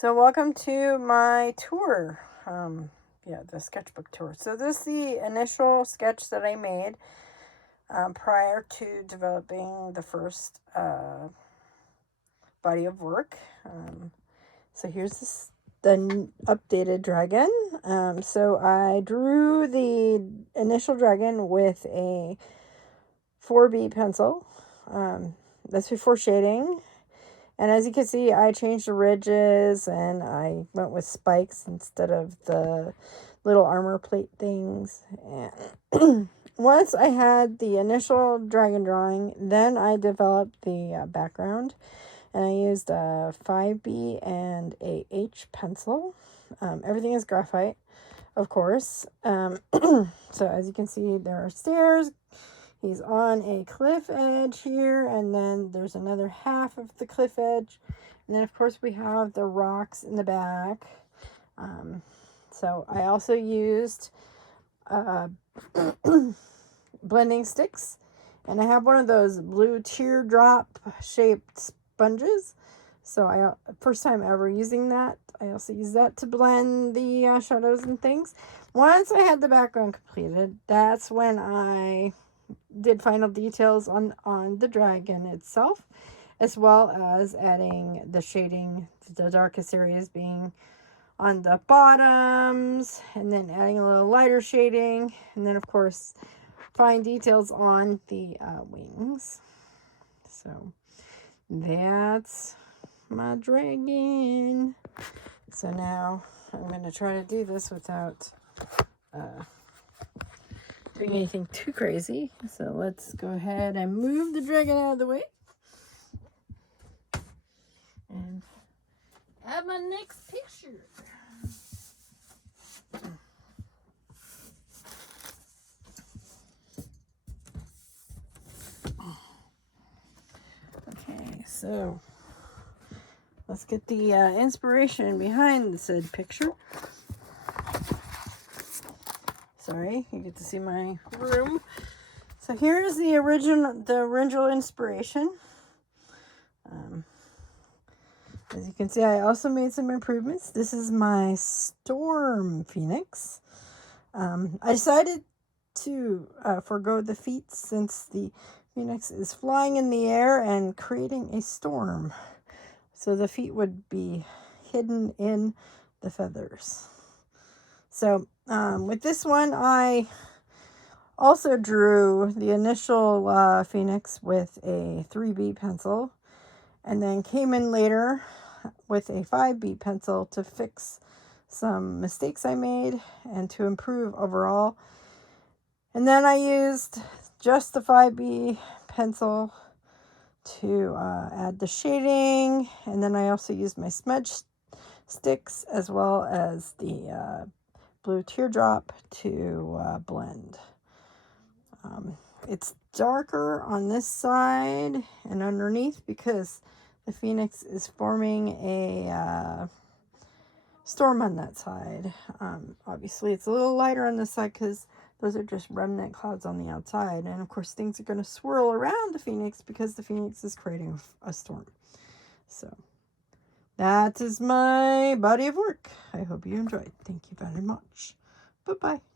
So welcome to my tour. The sketchbook tour. So this is the initial sketch that I made prior to developing the first body of work. So here's the updated dragon. So I drew the initial dragon with a 4B pencil. That's before shading. And as you can see, I changed the ridges and I went with spikes instead of the little armor plate things. And once I had the initial dragon drawing, then I developed the background. And I used a 5B and a H pencil. Everything is graphite, of course. So as you can see, there are stairs. He's on a cliff edge here, and then there's another half of the cliff edge. And then, of course, we have the rocks in the back. So I also used blending sticks. And I have one of those blue teardrop-shaped sponges. So first time ever using that. I also use that to blend the shadows and things. Once I had the background completed, that's when I did final details on the dragon itself, as well as adding the shading, the darkest areas being on the bottoms, and then adding a little lighter shading, and then of course fine details on the wings. So that's my dragon. So now I'm going to try to do this without doing anything too crazy. So let's go ahead and move the dragon out of the way. And add my next picture. Okay, so let's get the inspiration behind the said picture. Sorry, you get to see my room. So here's the original inspiration. As you can see, I also made some improvements. This is my storm phoenix. I decided to forego the feet since the phoenix is flying in the air and creating a storm. So the feet would be hidden in the feathers. So with this one, I also drew the initial phoenix with a 3B pencil, and then came in later with a 5B pencil to fix some mistakes I made and to improve overall. And then I used just the 5B pencil to add the shading, and then I also used my smudge sticks as well as the blue teardrop to blend. It's darker on this side and underneath because the phoenix is forming a storm on that side. Obviously, it's a little lighter on this side because those are just remnant clouds on the outside. And of course, things are going to swirl around the phoenix because the phoenix is creating a storm. So that is my body of work. I hope you enjoyed. Thank you very much. Bye-bye.